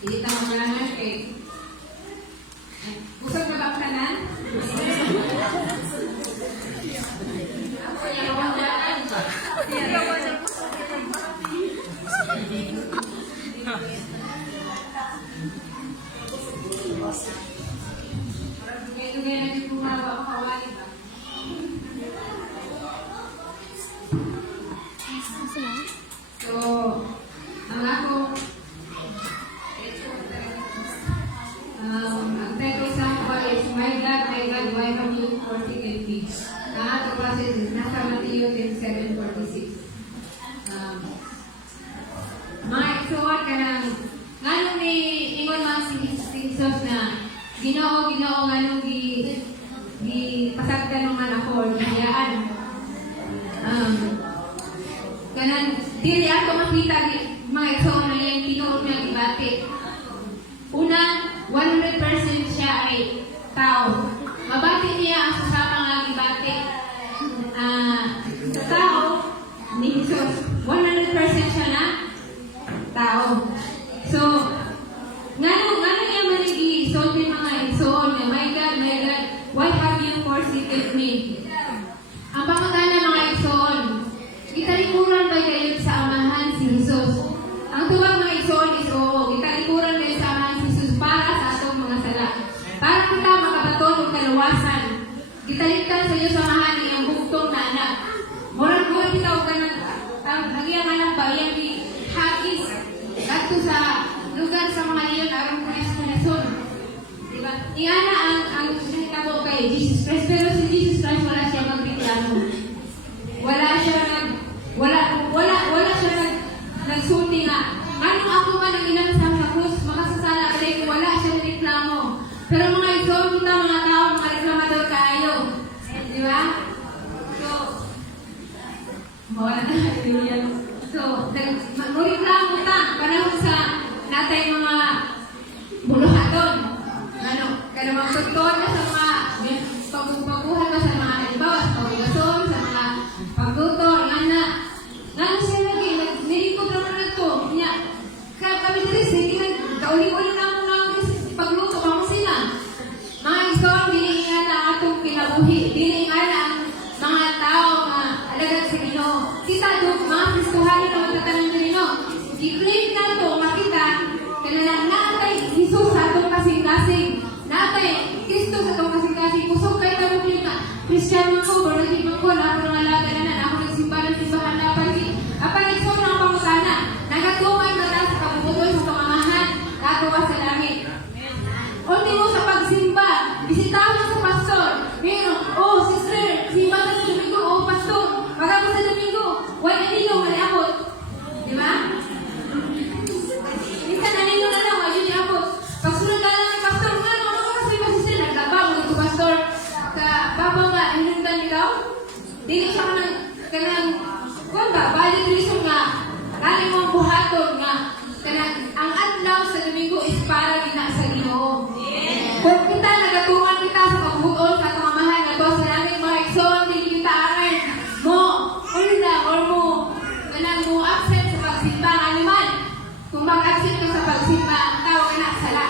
Hindi tama na kay. Usap na ba ang kanan? Ako yung wandaan. Kaya natin pumawa ang kawali ba? So, ang ako, ang title sa ako is, My God, why have you forsaken me? Ang ato process is, nasa Matthew 10:7-46. Mga iksuwat ka ng, nganong ni ingon mga si Jesus na, Ginoo, nganong pasagdan ng mga ako, gihayaan. Kanan, dili ato makita mga iksuwat na yung tinuod ng ibati. Una, 100% siya ay tao. Mabati niya ang sasama nga ibati. Sa tao, ni Jesus, 100% siya na tao. So, ngano niya manigi isulti mga igsoon na, My God, why have you forsaken me? Ang pangutana mga igsoon, gitalikuran ba kayo sa amahan si Jesus? Ang tuwag mga igsoon is oo, gitalikuran kayo sa amahan si Jesus para sa atong mga sala. Para kita makabaton o kalawasan. Gitalikan sa iyo sa amahan ni ang bugtong na anak. Murag kita o kanang ang iyang anak ba, iyang hagis ato sa lugar sa mga iyon arang pulis-pulisun. Diba? Iana ang nakitabo kay Jesus Christ, pero si Jesus Christ wala siya magreklamo. Wala siya nagsulti nga. Ano ako man ang ilang sa krus, makasasala rin, wala siya nagreklamo. Pero mga igsoon kita, mga tao, mga reklamador kayo. Diba? So, mawala na yan. So, magreklamo ta, panahon sa natay mga buluhaton. Ano, kaya magtuttuan na sa mga pagbubuhan na sa mga halimbawa, sa pagbugason, sa mga pagluto, na siya lagi, nilipod naman na ito. Kami dito, sige, kauli-uli na ako ng pagluto, kamo sila. Mga igsoon, diniingan na atong pinabuhi, diniingan na ang mga tao na alagad sa Ginoo. Kita doon, mga Kristohali na magtatanong sa Ginoo. I-claim na ito, makita, kailangan natay Jesus sa atong kasing-kasing. Natay Kristo sa atong kasing-kasing. Pusok kayo na muli na, Christian man ko, Bornagin man ko, na ako ng alaga na ako nagsimba ng simbahan na pagi. Apang ito ng pangutana, nagatuman na lang sa kabubutoy sa pamamahan, nagawa sa langit. Unti mo sa pagsimba, bisitahan mo sa pastor. Pero, sister, simba na sa Domingo, pastor, pagkako sa Domingo, wala nilo, malakot. Diba? Minsan nanino na lang, wala niya ako. Pagsunod na lang ng pastor, ano kasi ba sister, nagtabang mo ito pastor. Baba nga, hinundan ikaw? Dili siya kanang, kung ba, balik reason nga, galing mong buhaton nga, ang adlaw sa Domingo is para gina sa Ginoo. Kung kita nagatuman kita sa pagbuon sa atong amahan nga to sa langit mga igsoon, hindi kita aral mo or mo kanang mo absent sa pagsimba ano man. Kung mag-absent ka sa pagsimba, ang tao ka na sala.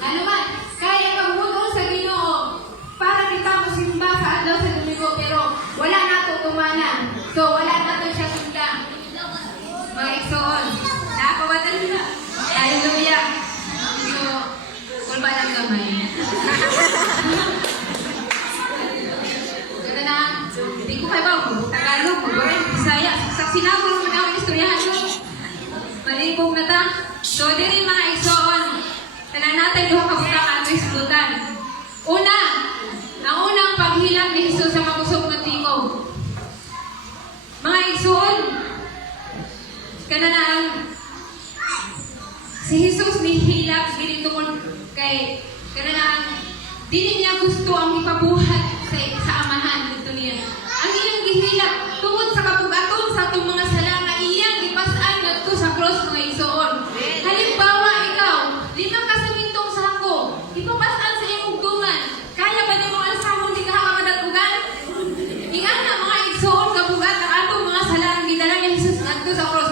Ano man, kaya pagbuon sa Ginoo para kita masimba sa adlaw sa Domingo, pero wala nato tumanan. So wala nato siya simba. Mga igsoon, nakakawatan nila. Hallelujah. So, kulba lang gamay. Ganda na, hindi ko kayo ba, Tagalog, Bisaya, sa sinabol mo na ako istoryahan ko. Malibog na ta. So, din mga igsoon, tanan natin doon kabutang ang islutan. Una, ang unang paghilang ni Jesus sa magusog ng tingog. Mga igsoon, kananaan, si Jesus ni hilak ginitungod kay kanang dili niya gusto ang ipabuhat sa amahan dito niya. Ang iyang gihilak tungod sa kabugaton sa atong mga sala nga iyang gipas-an ngadto sa cross mga igsoon. Halimbawa ikaw, lima ka sa mintong sako, ipapas-an sa imong dungan. Kaya ba nimo alsahon di ka madagugan? Ingana mga igsoon kabugat ang atong mga sala ang gidala ni Jesus ngadto sa cross.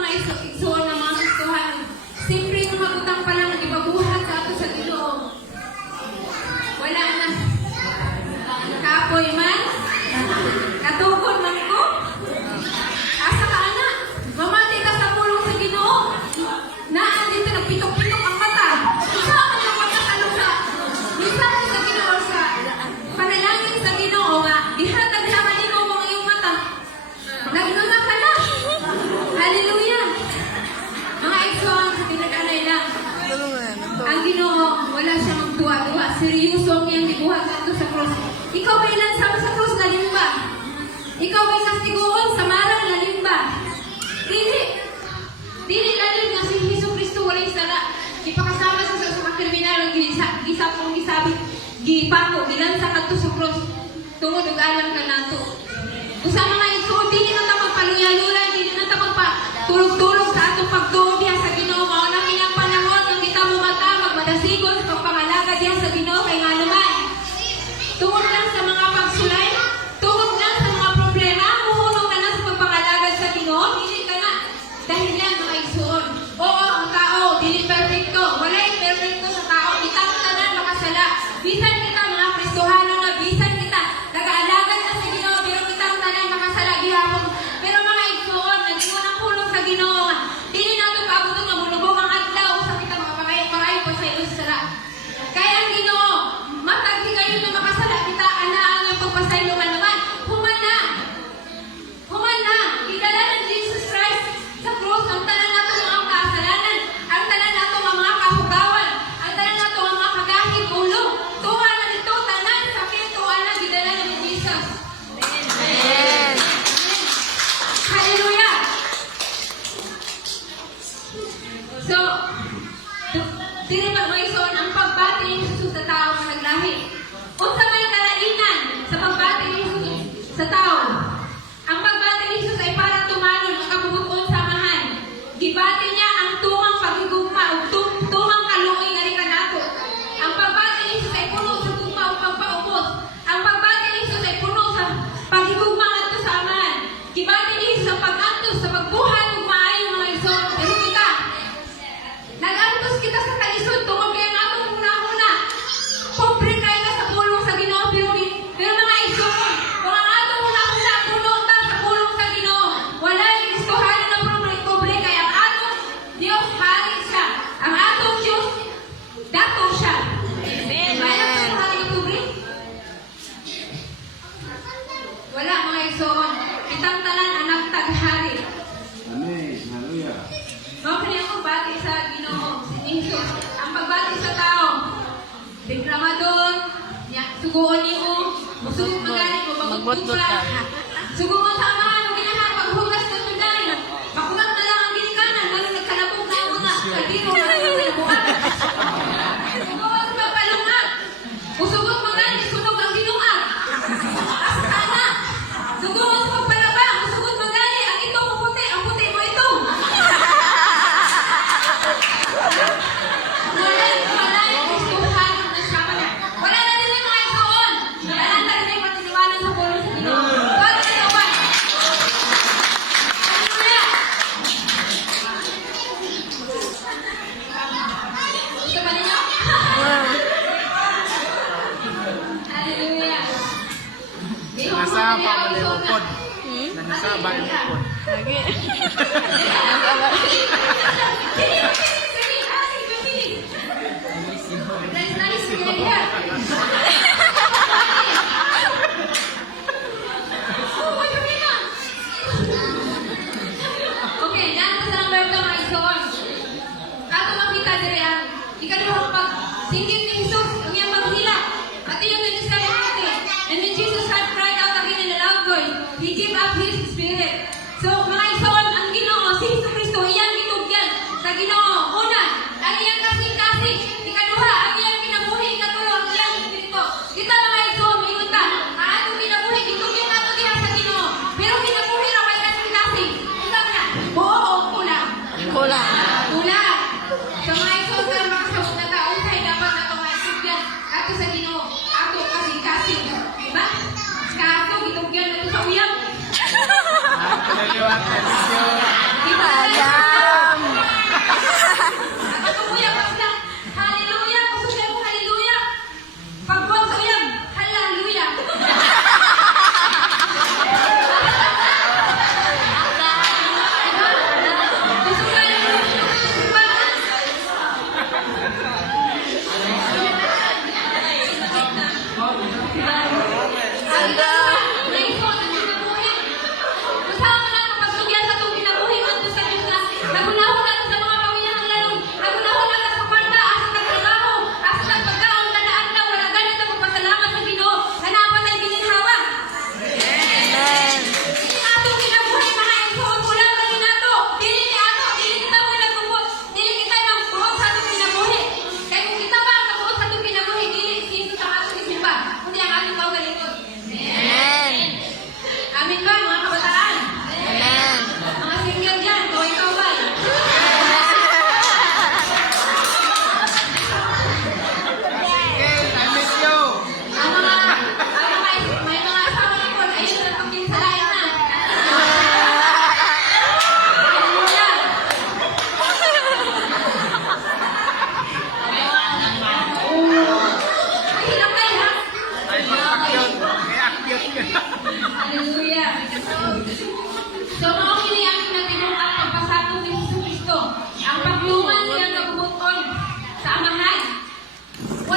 mga igsoon ng mga Kristohan. Siyempre, mga utang pa lang, ibabuhat sa ato sa Ginoo. Wala na. Kapoy man. Katugod man ko. Asa ka, anak? Mamati ka sa pulong sa Ginoo. Naan dito, nagpitok-pitok ang mata. Isa ka lang magkasalong sa. Isa ka sa Ginoo sa panalangin sa Ginoo nga. Ihatag sa kanino mga iyong mata. Nagluna ka na. Hallelujah. Mga igsoon, sa pinag-alay lang. Ang Ginoo, wala siya magduwa-duwa. Seryoso ang iyang gibuhat ato sa cross. Ikaw ba'y lansam sa cross na limba? Ikaw ba'y kastiguon sa marang na limba? Dili. Dili lalim nga si Hesus Kristo walay sala. Ipakasama sa mga kriminal ang gisapong gisabi. Gipako, gilansa kadto sa cross. Tungod og alam ka nato. Usa mga igsoon, dili na ta magpaluya-luya, dili na ta magpatulog-tulog sa atong pagtuo diha sa Ginoo. Mao na kining panahon nga kita mo mata magmadasigon sa pagpangalaga diha sa Ginoo kay nga naman. Tungod lang sa mga pagsulay, tungod lang sa mga problema, muhunong ka na sa pagpangalagad sa Ginoo, dili ka na. Dahil yan mga igsoon. Oo, ang tao, dili perfecto. Walay perfecto sa tao. Itang tanan makasala. Bisan kita mga Kristohano na bisan kita. Nag-aalagad na sa Ginoo, pero kitang tanan makasala gihapon. Pero mga igsoon, naging ng pulong sa Ginoo. Dili nato paabot nga mulubog ang adlaw sa kita mga pangay po sa iyo sa sala. Kaya ang Ginoo, matag di kayo na makasala kita ana ang pagpasaylo man naman. Human na. Human na. Idala ng Jesus Christ sa cross ang tanan nato mga kasalanan, ang tanan nato mga kahugawan, ang tanan nato mga kagahit ulo. Tuwa na dito tanan sakit tuwa na gidala ni Jesus. Amen. Hallelujah. So, dili ba may son ang pagbati ni Jesus sa tao nga naglahi. Unsa may kalainan sa pagbati ni Jesus sa tao? Ang pagbati ni Jesus ay para tumalon ang kabubukon samahan. Gibati niya ang tumang pagigugma o tumang kaluoy nga ni kanato. Ang pagbati ni Jesus ay puno sa gugma o pagpaubos. Ang pagbati ni Jesus ay puno sa pagigugma ngadto sa amahan. Gibati ni Jesus ang pag-antos sa pagbuhat ug maayo mga igsoon. Pero kita, nag-antos kita sa kalisod tungod kay ang atong una-una. Pobre kay ka sa pulong sa Ginoo pero mga igsoon, kung ang atong una-una puno ta sa pulong sa Ginoo, wala yung Kristohano na pobre kay ang atong Dios hari siya. Ang atong Diyos dato siya. Amen. Wala ang hari ng pobre? Wala mga igsoon. Kitang tanan anak taghari. Amen. Hallelujah. Mao kani ako bati sa Ginoo, si Jesus. Ang pagbati sa tao, reklamador, nya suguon nimo, musugot magani mo Magbutlot ka. ka. Suguon sa amahan mo ginahan paghugas ka tunay. Pakulat na lang ang ginikanan, lalo nagkalabog na ang mga kadiro na kinabuhat. Suguon sa palungat. Musugot magani sunog ang ginuang. Asa na. Suguon sa pagpalaba, musugot magani ang ito mo puti, ang puti mo ito. Wala na din yung mga igsoon. Wala na din yung matiniwala sa pulong sa Ginoo. Wala na yung one. Hallelujah. Gusto ba ninyo? Hallelujah. Nasaba mo na upod. Nasaba mo upod. Lagi. Okay, yan sa number 2 mga igsoon. Ato makita diri ang ikaduhang pag-singit ni Jesus, ang iyang paghila. At yung nag-describe natin. And when Jesus had cried out again in a loud voice, He gave up His spirit. So, mga igsoon, ang Ginoo, si Jesus Kristo, iyang gitugyan sa Ginoo. Una, ang iyang kasing-kasing. Ikaduha, ang iyang kinabuhi. Ikatulo, ang iyang espiritu. Kita mga igsoon, mingon ta, ang atong kinabuhi, gitugyan nato diha sa Ginoo. Pero kinabuhi ra may kasing-kasing. Unsa man na? Buo o kulang? Kulang. Kulang. So mga igsoon, pero makasabot na taon sa'y dapat na itong maisugyan. Ato sa Ginoo, ato kasing-kasing. Diba? Kaso, gitugyan nato sa uyang. Hallelujah. Diba?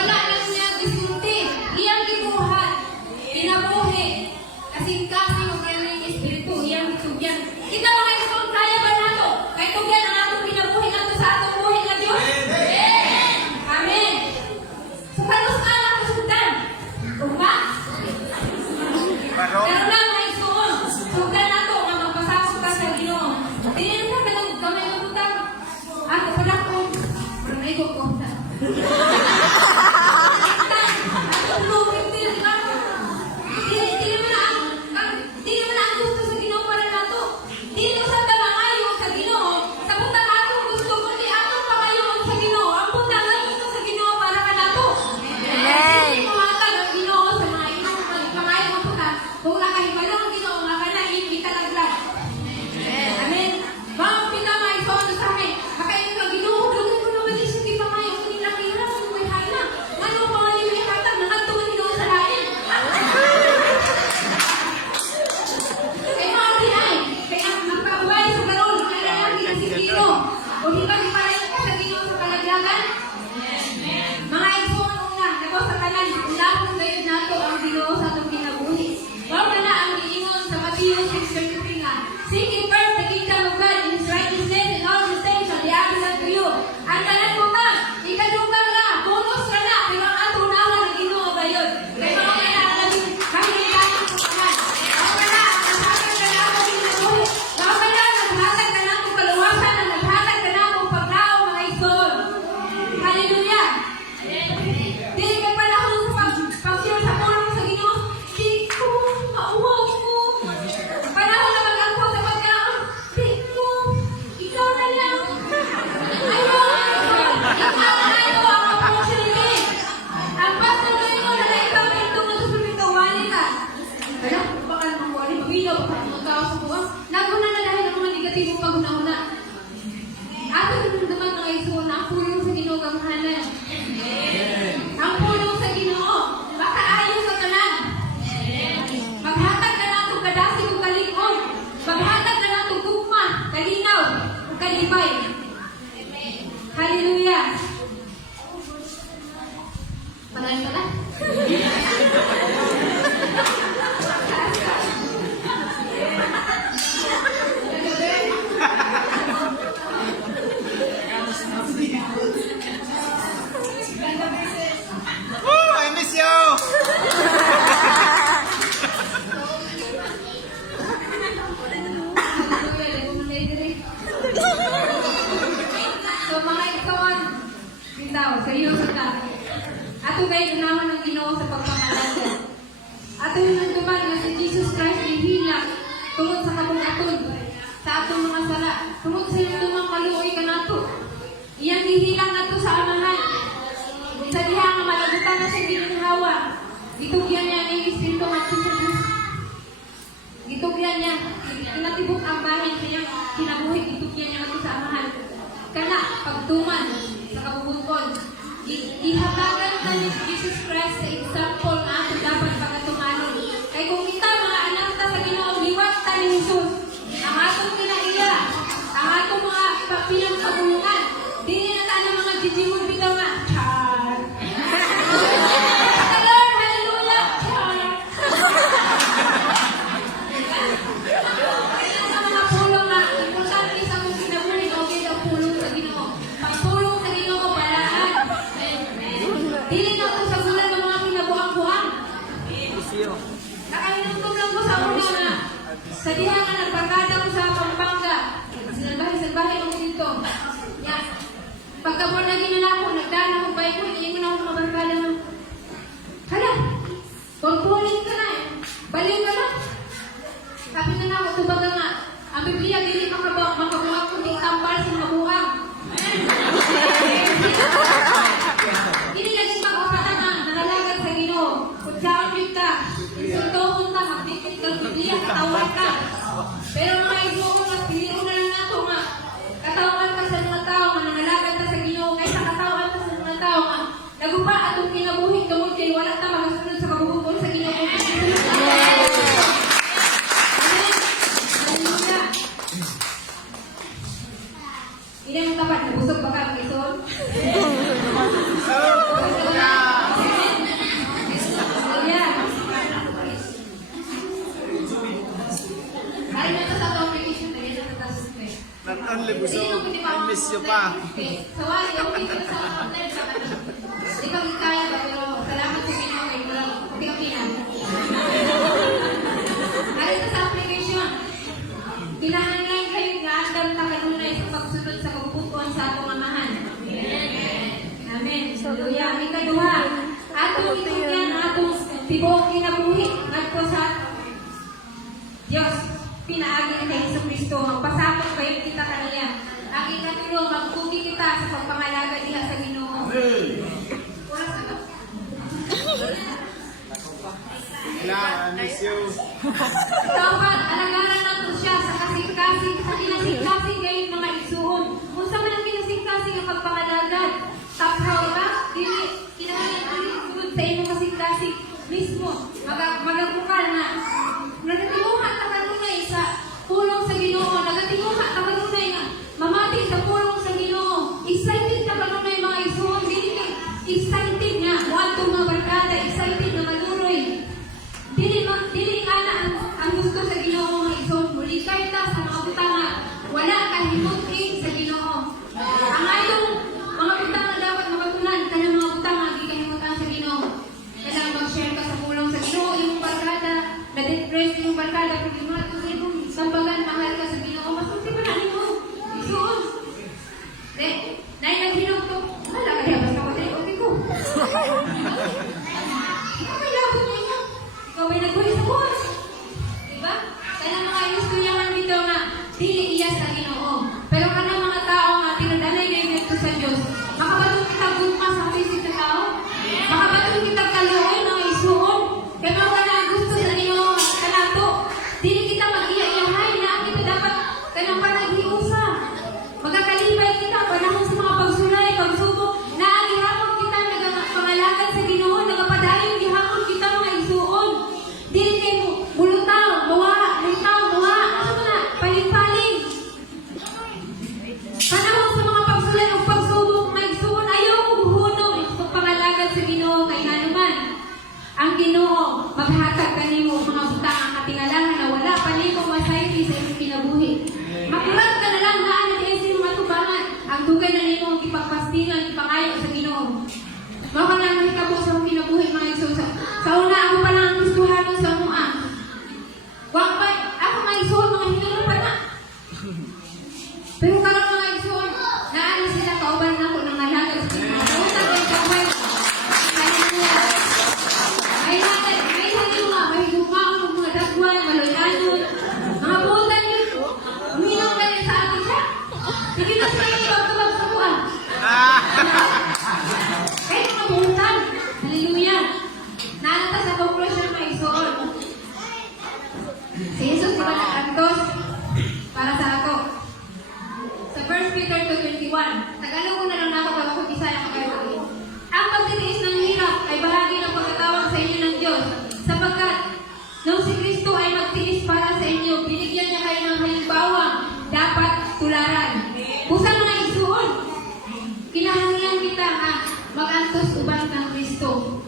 wala na niya disunti. Iyang gibuhat, kinabuhi. Kasi mo kayo yung espiritu, iyang itugyan. Kita mga isong kaya ba nato? Kaya tugyan ang atong kinabuhi nato sa atong buhi na Diyos? Amen. So, kanos ka na kasundan? Kung ba? Pero, Pero lang mga isuon, sugan nato nga magpasakot ka sa Ginoo. Tingnan ka na gamay ng butang. Ako pala ko. Pero may ko ko. Amen. Mga pinamay ko ano sa akin. Makainin ka Ginoo, dugay ko naman din siya di pa ngayon. Hindi lang hirap, may hana. Ano pa nga yung ihatag, nakatungin Ginoo sa lain. Kaya mga pinay, kaya magpabuhay sa karoon, kaya lang kinasikido. O di ba ipalayan ka sa Ginoo sa kalaglagan? Mga isuon una, nako sa kanan, ulapon kayo nato ang Ginoo sa atong kinabuhi. Bawa na ang giingon sa Matthew 6:23 nga, seek ye first the kingdom of God and His righteousness, and all these things shall be added unto you. Ang tanan mo ka, ikadugang na, bonus ka na, pero ang ato unawan ang Ginoo gayon. Kaya mga kailangan kami kailangan sa kanan. Bawa na, naghatag ka na ako kinabuhi. Bawa na, naghatag ka na akong kaluwasan, at naghatag ka na akong paglao mga ison. Hallelujah! Dili ka panahon sa pag-share sa pulong sa Ginoo. Di ko, mauwaw ko. Panahon na mag-angkot sa pagkaon. Di ko, ikaw na lang. Ayun! Ikaw na ito ang opportunity. Ang pastor na ito na ikaw na ito na susunod wali ka. Kaya, baka naman wali, mabilaw, baka mga tao sa buwan. Naguna na dahil ang mga negatibong pag-una-una. Ato naman mga iso na ang pulong sa Ginoo gamahanan. Ang pulong sa Ginoo, baka ayaw sa tanan. Maghatag na nato kadasig ug kalig-on. Maghatag na nato gugma, kalinaw, ug kalibay. Hallelujah. Panay ka na? I miss you! So mga ikawan, bitaw, sa iyo sa ato kayo unahan ng Ginoo sa pagpapalagay. Ato yung duman na si Jesus Christ ihila tungod sa kabungaton sa atong mga sala. Tungod sa iyong dumang kaluoy ka nato. Iyang ihilang nato sa amahan. Kung sa diha nga malagutan na sa gininhawa, gitugyan niya ng Espiritu Santo sa Diyos. Gitugyan niya, kinatibok ang bahin kanyang kinabuhi, gitugyan niya nato sa amahan. Kana, pagtuman sa kabubungkon, ihatagan ka ni Jesus Christ sa example na ato dapat pagatumanon. Kaya kung kita mga anak ta sa Ginoo, liwat ta ni Jesus. Ang atong kinaiya, ang atong mga pinagpagulungan, dili na ta ng mga jijimon bitaw nga. Char! Lord, hallelujah! Char! Kaya sa mga pulong nga, importante sa akong kinabuhi, okay ang pulong sa Ginoo. Pagpulong sa Ginoo, balaan. Dili na ito sa sulat ng mga kinabuang-buang. Nakainugtog lang ko sa una na sa diha nga nagpagkada ko sa Pampanga. Sinagbahay ako dito. Yan. Pagkabon na ginala ko, nagdala ko bike ko, hindi mo na ako makabarkada na. Hala, pagpulit ka na eh. Baliw ka na. Sabi na ako, tubaga nga, ang Biblia, dili makabuhang kundi tambal sa mabuhang. Hindi lagi makapata na nanalagat sa Ginoo. Kung saan ka, insultohon ka, magdikit ka, Biblia, katawag ka. Pero mga ito ko, piliin na lang nato nga. Katawan ka sa mga tao, nanalagat ka sa Ginoo, kaysa katawan ka sa mga tao nga. Nagupa atong kinabuhi, tungod kay wala ta magasunod sa kabubukol sa Ginoo. Hallelujah. Hindi mo tapat, nabusog ba ka, Quezon? only busog. I miss you pa. So, okay ka sa online sa ano. Hindi ka kaya ba, pero salamat sa Ginoo kay Mula. Hindi ka pinan. Alis sa application. Kinahanglan kayo nga andam ta kanunay sa pagsunod sa kabubuton sa atong amahan. Amen. Hallelujah. Ikaduha, atong itungyan atong tibuok kinabuhi ngadto sa Dios. Pinaagi ni kay Jesucristo, magpasakop kayo kita kaniya. Ang ikatulong, magpugi kita sa pagpangalaga diha sa Ginoo. Oras na ba? I miss you. Dapat alagaran nato siya sa kasing-kasing, sa kinasing-kasing kayo mga igsuon. Kung sa man ang kinasing-kasing ang pagpangalagad, tapraw ka, dili, kinahanglan sa inyong kasing-kasing mismo. Magagukal na. Nagatimuhan ka kanunay sa pulong sa Ginoo. Nagatimuhan ka kanunay nga mamati sa pulong sa Ginoo. Excited ka kanunay mga igsuon. Dili ka excited nga. Muadtong mga barkada, excited na maluroy. Dili ka na ang gusto sa Ginoo mga igsoon. Muli kayo ta sa mga butanga. Wala kang himutin sa Ginoo. Ang ayong mga butanga dapat mabatunan. Kanang mga butanga, di ka himutan sa Ginoo. Kailangan mag-share ka sa pulong sa Ginoo. Yung barkada, na-depress yung barkada. Kung yung mga tuloy mong sambagan, mahal ka sa Ginoo. Masunti pa na mo. Igsoon. Dahil naghinog to. Wala ka diya. Basta ko tayo. Okay ko. Ikaw may labot niya. Ikaw may naguli sa buwan. Diba? Kaya mga gusto niya nga dito nga, dili iya sa Ginoo. Pero kana mga tao nga, tinadanay kayo dito sa Diyos. Makabatong kita gugma sa fisik na tao? Makabatong kita kaluoy mga isuon? Kaya mga kana gusto sa Ginoo, kanato. Dili kita mag-iya-iyahay na kita dapat kanang panaghiusa. Magkakalibay kita, panahon sa mga pagsulay, pagsubok, na ang gihapon kita nagpangalagan sa Ginoo, nagapadayon gihapon kita mga isuon. Dili kayo bulutaw, mawa, asa na, paling-paling. Panahon sa mga pagsulay o pagsubok, may isuon, ayaw buhunong pagpangalagan sa Ginoo kay nanuman. Ang Ginoo, maghatag kanimo mga butang ang katingalahan na wala panimo masaypi sa imong kinabuhi. Makurat ka na lang na ano kayo sa imong matubangan. Ang tugay na nimo ang ipagpastingan, ipangayo sa Ginoo. Mao ka lang nakitabo sa imong kinabuhi mga igsoon. Sa una ako pa lang ang gustuhanon sa mua. Wag pa, ako mga igsoon, mga hinulong pa na. Pero karon mga igsoon, naano sila kauban na ako ng nalaga sa mga utang kay kaway. May halil nga, may dumaon, mga dagwan, maloyanon. Mga buutan yun. Uminom ka rin sa atin siya. Sige na sila yung pagkabag sa buwan. Kahit mga buutan. Hallelujah. Nalata sa conclusion mga igsoon. Si Jesus diba nag-antos para sa ato. Sa 1 Peter 2:21, Tagalog ko na lang ako bago ko Bisaya makaiwalay. Ang pagtitiis ng hirap ay bahagi ng pagkatawag sa inyo ng Diyos, sapagkat nung si Kristo ay magtiis para sa inyo, binigyan niya kayo ng halimbawang dapat tularan. Busan mga igsuon, kinahanglan kita mag-antos uban ng Kristo.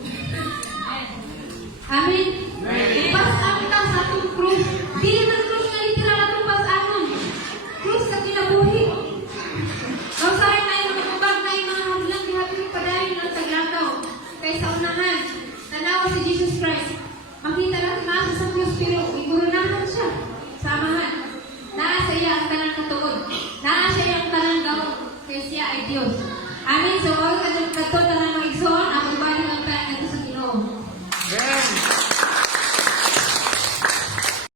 Amen. Ipasang kita sa atong krus. Dili man krus nga literal atong pasanon. Krus sa kinabuhi. Kausahay na yung matubag na yung mga hadlang dihatong padayon ng taglakaw. Kaya sa unahan, tanawa si Jesus Christ. Makita natin nasa sa Diyos, pero igurunahan siya. Samahan. Naa sa iya ang tanang natuod. Naa siya ang tanang gamot. Kaya siya ay Diyos. Amen. So,